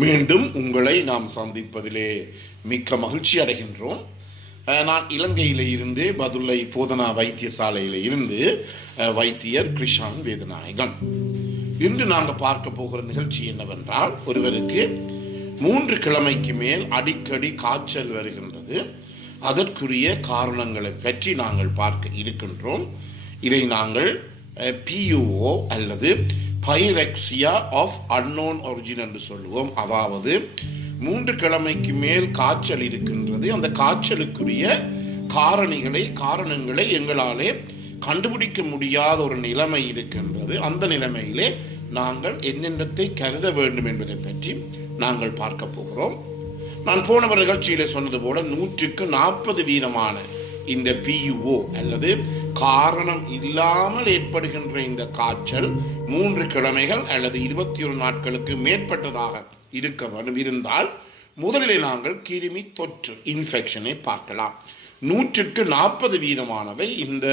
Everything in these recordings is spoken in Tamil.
மீண்டும் உங்களை நாம் சந்திப்பதிலே மிக்க மகிழ்ச்சி அடைகின்றோம். நான் இலங்கையில் இருந்து பதுளை போதனா வைத்தியசாலையில் இருந்து வைத்தியர் கிருஷான் வேதநாயகன். இன்று நாங்கள் பார்க்க போகிற நிகழ்ச்சி என்னவென்றால், ஒருவருக்கு 3 கிழமைக்கு மேல் அடிக்கடி காய்ச்சல் வருகின்றது. அதற்குரிய காரணங்களை பற்றி நாங்கள் பார்க்க இருக்கின்றோம். இதை நாங்கள் PUO அல்லது பைரெக்சியா ஆஃப் அன்னோன் ஒரிஜின் என்று சொல்லுவோம். அதாவது 3 கிழமைக்கு மேல் காய்ச்சல் இருக்கின்றது. அந்த காய்ச்சலுக்குரிய காரணங்களை எங்களாலே கண்டுபிடிக்க முடியாத ஒரு நிலைமை இருக்கின்றது. அந்த நிலைமையிலே நாங்கள் என்னென்னத்தை கருத வேண்டும் என்பதை பற்றி நாங்கள் பார்க்க போகிறோம். நான் போன நிகழ்ச்சியிலே சொன்னது போல 100க்கு 40% இந்த PUO அல்லது காரணம் இல்லாமல் ஏற்படுகின்ற இந்த காய்ச்சல் 3 கிழமைகள் அல்லது 21 நாட்களுக்கு மேற்பட்டதாக இருக்க வேண்டும். இருந்தால் முதலில் நாங்கள் கிருமி தொற்று இன்ஃபெக்ஷனை பார்க்கலாம். 100க்கு 40% இந்த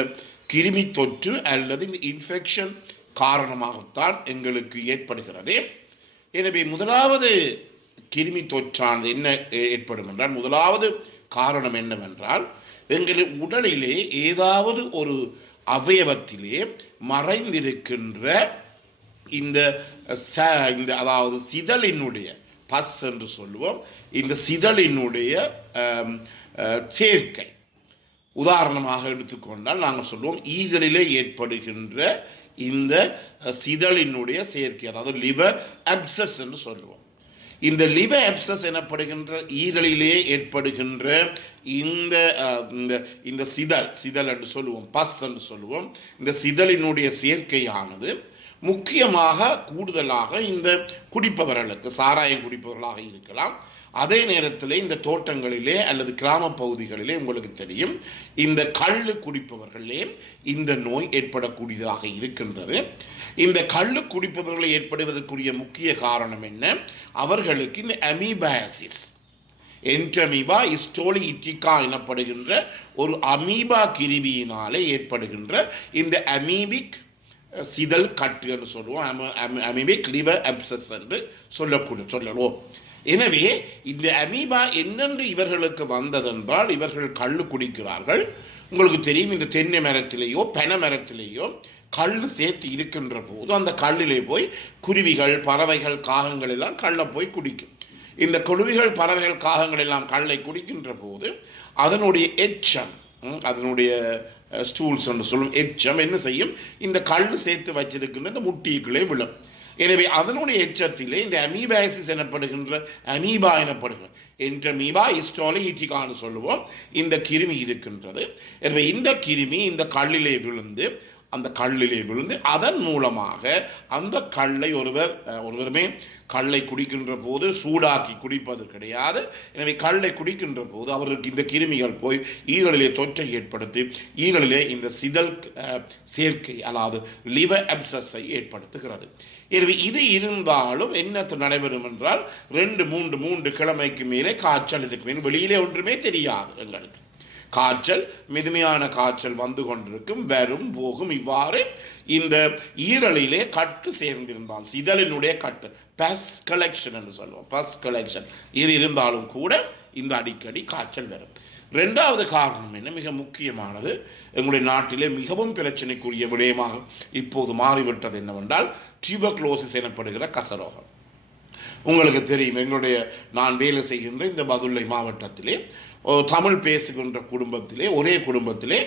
கிருமி தொற்று அல்லது இந்த இன்ஃபெக்ஷன் காரணமாகத்தான் எங்களுக்கு ஏற்படுகிறது. எனவே முதலாவது கிருமி தொற்றானது என்ன ஏற்படும் என்றால், முதலாவது காரணம் என்னவென்றால், எங்கள் உடலிலே ஏதாவது ஒரு அவயவத்திலே மறைந்திருக்கின்ற இந்த அதாவது சிதலினுடைய பஸ் என்று சொல்லுவோம், இந்த சிதலினுடைய சேர்க்கை. உதாரணமாக எடுத்துக்கொண்டால் நாங்கள் சொல்லுவோம், ஈரலிலே ஏற்படுகின்ற இந்த சிதலினுடைய சேர்க்கை, அதாவது லிவர் அப்சஸ் என்று சொல்லுவோம். இந்த லிவர் அப்சஸ் எனப்படுகின்ற ஈரலிலே ஏற்படுகின்ற இந்த சிதல் என்று சொல்லுவோம், பஸ் என்று சொல்லுவோம். இந்த சிதலினுடைய சேர்க்கையானது முக்கியமாக கூடுதலாக இந்த குடிப்பவர்களுக்கு, சாராயம் குடிப்பவர்களாக இருக்கலாம். அதே நேரத்தில் இந்த தோட்டங்களிலே அல்லது கிராம பகுதிகளிலே உங்களுக்கு தெரியும், இந்த கள்ளு குடிப்பவர்களே இந்த நோய் ஏற்படக்கூடியதாக இருக்கின்றது. இந்த கள்ளு குடிப்பவர்களை ஏற்படுவதற்குரிய முக்கிய காரணம் என்ன? அவர்களுக்கு இந்த அமீபாசிஸ், என்ட்ரமீபா இஸ்டோலி இட்டிகா எனப்படுகின்ற ஒரு அமீபா கிருமியினாலே ஏற்படுகின்ற இந்த அமீபிக் சிதல் கட்டு என்று சொல்லுவோம், அமீபிக் லிவர் அப்சஸ் என்று சொல்லலாம். எனவே இந்த அமீபா என்னென்று இவர்களுக்கு வந்ததென்றால், இவர்கள் கள்ளு குடிக்கிறார்கள். உங்களுக்கு தெரியும், இந்த தென்னை மரத்திலேயோ பனை மரத்திலேயோ கல் சேர்த்து இருக்கின்ற போது அந்த கல்லிலே போய் குருவிகள், பறவைகள், காகங்கள் எல்லாம் கல்லை போய் குடிக்கும். இந்த குருவிகள், பறவைகள், காகங்கள் எல்லாம் கல்லை குடிக்கின்ற போது அதனுடைய எச்சம், அதனுடைய ஸ்டூல்ஸ் என்று சொல்லும் எச்சம் என்ன செய்யும்? இந்த கல் சேர்த்து வச்சிருக்கின்ற இந்த முட்டிக்குள்ளே விழும். எனவே அதனுடைய எச்சத்திலே இந்த அமீபாசிஸ் எனப்படுகின்ற அமீபா எனப்படுகிற என்ட்ரமீபா இஸ்டோலி இட்டிகான்னு சொல்லுவோம், இந்த கிருமி இருக்கின்றது. எனவே இந்த கிருமி இந்த கல்லிலே விழுந்து அதன் மூலமாக அந்த கல்லை ஒருவருமே கல்லை குடிக்கின்ற போது சூடாக்கி குடிப்பது கிடையாது. எனவே கல்லை குடிக்கின்ற போது அவர்களுக்கு இந்த கிருமிகள் போய் ஈரலிலே தொற்றை ஏற்படுத்தி ஈரலிலே இந்த சிதல் சேர்க்கை, அதாவது லிவர் அப்சஸை ஏற்படுத்துகிறது. எனவே இது இருந்தாலும் என்ன நடைபெறும் என்றால், 2-3 கிழமைக்கு மேலே காய்ச்சல் இருக்கு. வெளியிலே ஒன்றுமே தெரியாது. எங்களுக்கு காய்ச்சல், மெதுமையான காய்ச்சல் வந்து கொண்டிருக்கும், வரும் போகும். இவ்வாறு இந்த ஈரலிலே கட்டு சேர்ந்திருந்தால், சிதலினுடைய கட்டு, பஸ் கலெக்ஷன் என்று சொல்லுவோம், பஸ் கலெக்ஷன் இது இருந்தாலும் கூட இந்த அடிக்கடி காய்ச்சல் வரும். 2வது காரணம் என்ன? மிக முக்கியமானது, எங்களுடைய நாட்டிலே மிகவும் பிரச்சனைக்குரிய விடயமாக இப்போது மாறிவிட்டது என்னவென்றால், டியூபர்குலோசிஸ் எனப்படுகிற கசரோகம். உங்களுக்கு தெரியும், நான் வேலை செய்கின்ற இந்த பதுளை மாவட்டத்திலே தமிழ் பேசுகின்ற குடும்பத்திலே, ஒரே குடும்பத்திலே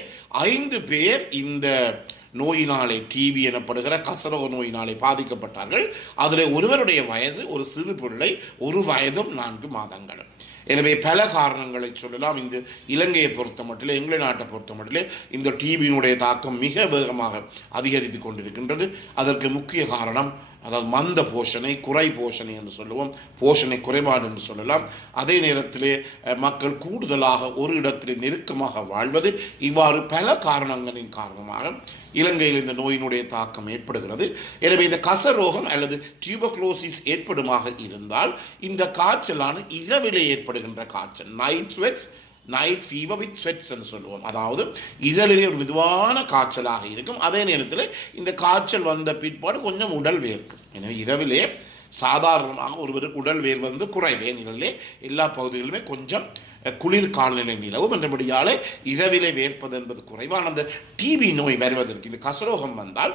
5 பேர் இந்த நோயினாலே, டிபி எனப்படுகிற கசரோக நோயினாலே பாதிக்கப்பட்டார்கள். அதில் ஒருவருடைய வயசு, ஒரு சிறு பிள்ளை, 1 வயதும் 4 மாதங்களும். எனவே பல காரணங்களை சொல்லலாம். இந்த இலங்கையை பொறுத்த மட்டிலே, எங்களை நாட்டை பொறுத்த மட்டிலே இந்த டிபியினுடைய தாக்கம் மிக வேகமாக அதிகரித்து கொண்டிருக்கின்றது. அதற்கு முக்கிய காரணம், அதாவது மந்த போஷணை, குறை போஷணை என்று சொல்லுவோம், போஷணை குறைபாடு என்று சொல்லலாம். அதே நேரத்திலே மக்கள் கூடுதலாக ஒரு இடத்திலே நெருக்கமாக வாழ்வது, இவ்வாறு பல காரணங்களின் காரணமாக இலங்கையில் இந்த நோயினுடைய தாக்கம் ஏற்படுகிறது. எனவே இந்த கசரோகம் அல்லது டியூபர்குலோசிஸ் ஏற்படுமாக இருந்தால், இந்த காய்ச்சலான இரவிலே ஏற்படுகின்ற காய்ச்சல், நைட் ஃபீவர் வித் ஸ்வெட்ஸ் என்று சொல்லுவோம், அதாவது இதழிலே ஒரு மெதுவான காய்ச்சலாக இருக்கும். அதே நேரத்தில் இந்த காய்ச்சல் வந்த பிற்பாடு கொஞ்சம் உடல் வேர்க்கும். எனவே இரவிலே சாதாரணமாக ஒருவருக்கு உடல் வேர் வந்து குறைவே நிலையிலே எல்லா பகுதிகளிலுமே கொஞ்சம் குளிர் காலநிலை நிலவும் என்றபடியாலே இரவிலே வேர்ப்பது என்பது குறைவான அந்த டிபி நோய் வருவதற்கு இந்த கசரோகம் வந்தால்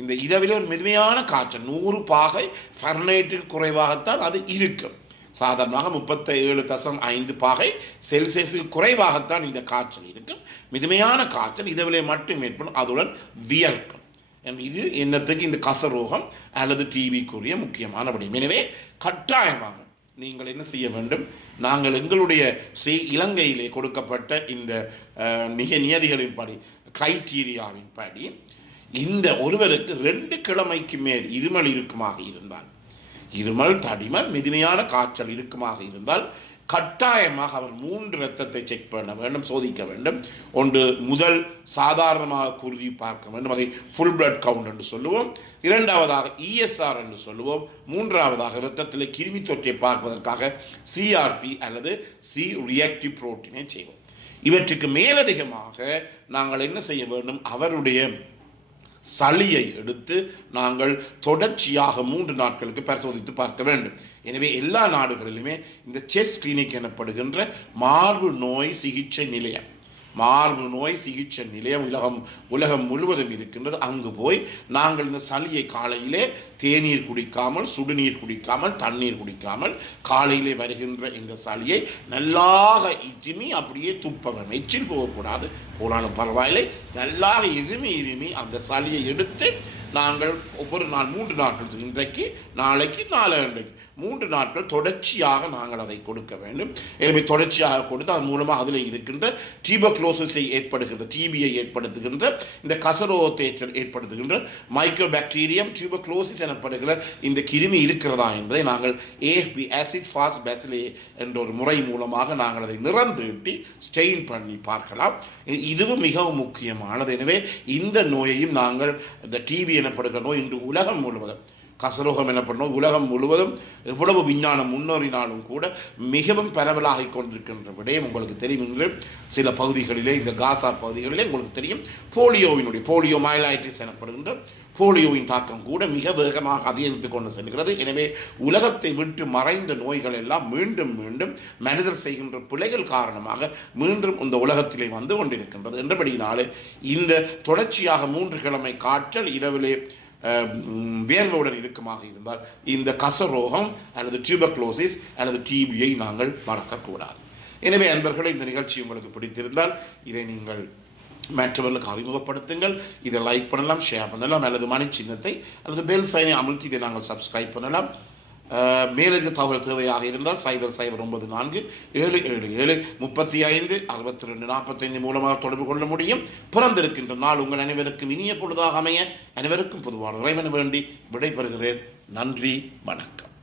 இந்த இரவிலே ஒரு மெதுமையான காய்ச்சல் 100 பாகை ஃபெர்னைட்டுக்கு குறைவாகத்தான் அது இருக்கும். சாதாரணமாக 37.5 பாகை செல்சியஸுக்கு குறைவாகத்தான் இந்த காய்ச்சல் இருக்கும். மிதுமையான காய்ச்சல் இரவிலே மட்டும் ஏற்படும், அதுடன் வியர்க்கும். இது என்னத்துக்கு இந்த கசரோகம் அல்லது டிபிக்குரிய முக்கியமான விடயம். எனவே கட்டாயமாக நீங்கள் என்ன செய்ய வேண்டும், நாங்கள் எங்களுடைய இலங்கையிலே கொடுக்கப்பட்ட இந்த நியதிகளின்படி கிரைட்டீரியாவின் படி இந்த ஒருவருக்கு 2 கிழமைக்கு மேல் இருமல் இருக்குமாக இருந்தால், இருமல் தடிமல் மிதுமையான காய்ச்சல் இருக்குமாக இருந்தால் கட்டாயமாக அவர் 3 இரத்தத்தை செக் பண்ண வேண்டும், சோதிக்க வேண்டும். ஒன்று முதல் சாதாரணமாக குருதி பார்க்க வேண்டும், அதை ஃபுல் பிளட் கவுண்ட் என்று சொல்லுவோம். இரண்டாவதாக இஎஸ்ஆர் என்று சொல்லுவோம். மூன்றாவதாக இரத்தத்தில் கிருமி தொற்றை பார்ப்பதற்காக சிஆர்பி அல்லது சி ரியாக்டிவ் புரோட்டீனை செய்வோம். இவற்றுக்கு மேலதிகமாக நாங்கள் என்ன செய்ய வேண்டும், அவருடைய சளியை எடுத்து நாங்கள் தொடர்ச்சியாக 3 நாட்களுக்கு பரிசோதித்து பார்க்க வேண்டும். எனவே எல்லா நாடுகளிலுமே இந்த செஸ் கிளினிக் எனப்படுகின்ற மார்பு நோய் சிகிச்சை நிலையம் உலகம் முழுவதும் இருக்கின்றது. அங்கு போய் நாங்கள் இந்த சளியை காலையிலே தேநீர் குடிக்காமல், சுடுநீர் குடிக்காமல், தண்ணீர் குடிக்காமல் காலையிலே வருகின்ற இந்த சளியை நல்லாக இருமி அப்படியே துப்பவன், எச்சில் போகக்கூடாது, போனாலும் பரவாயில்லை, நல்லாக இருமி அந்த சளியை எடுத்து நாங்கள் ஒவ்வொரு நாள் 3 நாட்கள், இன்றைக்கு நாளைக்கு நாளைக்கு 3 நாட்கள் தொடர்ச்சியாக நாங்கள் அதை கொடுக்க வேண்டும். எனவே தொடர்ச்சியாக கொடுத்து அதன் மூலமாக அதில் இருக்கின்ற டியூபர்குலோசிஸை ஏற்படுகின்ற, டிபியை ஏற்படுத்துகின்ற, இந்த கசரோகத்தை ஏற்படுத்துகின்ற மைக்ரோபாக்டீரியம் டியூபர்குலோசிஸ் எனப்படுகிற இந்த கிருமி இருக்கிறதா என்பதை நாங்கள் ஏஎஃப்பி ஆசிட் ஃபாஸ்ட் பேசிலே என்ற ஒரு முறை மூலமாக நாங்கள் அதை நிறந்தீட்டி ஸ்டெயின் பண்ணி பார்க்கலாம். இதுவும் மிகவும் முக்கியமானது. எனவே இந்த நோயையும் நாங்கள், இந்த டிபி எனப்படுகிற நோய் இன்று உலகம் முழுவதும், கசரோகம் எனப்படும் உலகம் முழுவதும் எவ்வளவு விஞ்ஞானம் முன்னேறினாலும் கூட மிகவும் பரவலாகி கொண்டிருக்கின்ற விடயம் உங்களுக்கு தெரியும். என்று சில பகுதிகளிலே, இந்த காசா பகுதிகளிலே உங்களுக்கு தெரியும், போலியோ மைலைட்டிஸ் எனப்படுகின்ற போலியோவின் தாக்கம் கூட மிக வேகமாக அதிகரித்து கொண்டு செல்கிறது. எனவே உலகத்தை விட்டு மறைந்த நோய்கள் எல்லாம் மீண்டும் மனிதர் செய்கின்ற பிழைகள் காரணமாக மீண்டும் இந்த உலகத்திலே வந்து கொண்டிருக்கின்றது. என்றபடியினாலே இந்த தொடர்ச்சியாக 3 கிழமை காய்ச்சல் இரவிலே வேர்வுடன் இருக்குமாக இருந்தால் இந்த கசரோகம் அல்லது டியூபர்குலோசிஸ் அல்லது டிபியை நாங்கள் மறக்கக்கூடாது. எனவே அன்பர்களே, இந்த நிகழ்ச்சி உங்களுக்கு பிடித்திருந்தால் இதை நீங்கள் மற்றவர்களுக்கு அறிமுகப்படுத்துங்கள். இதை லைக் பண்ணலாம், ஷேர் பண்ணலாம், அல்லது மணி சின்னத்தை அல்லது பெல் சைனை அமுழ்த்தி இதை நாங்கள் சப்ஸ்கிரைப் பண்ணலாம். மேலதிக தகவல் தேவையாக இருந்தால் 0094 777 35 62 45 மூலமாக தொடர்பு கொள்ள முடியும். பிறந்திருக்கின்ற நாள் உங்கள் அனைவருக்கும் இனிய பொழுதாக அமைய அனைவருக்கும் பொதுவான இறைவன் வேண்டி விடைபெறுகிறேன். நன்றி, வணக்கம்.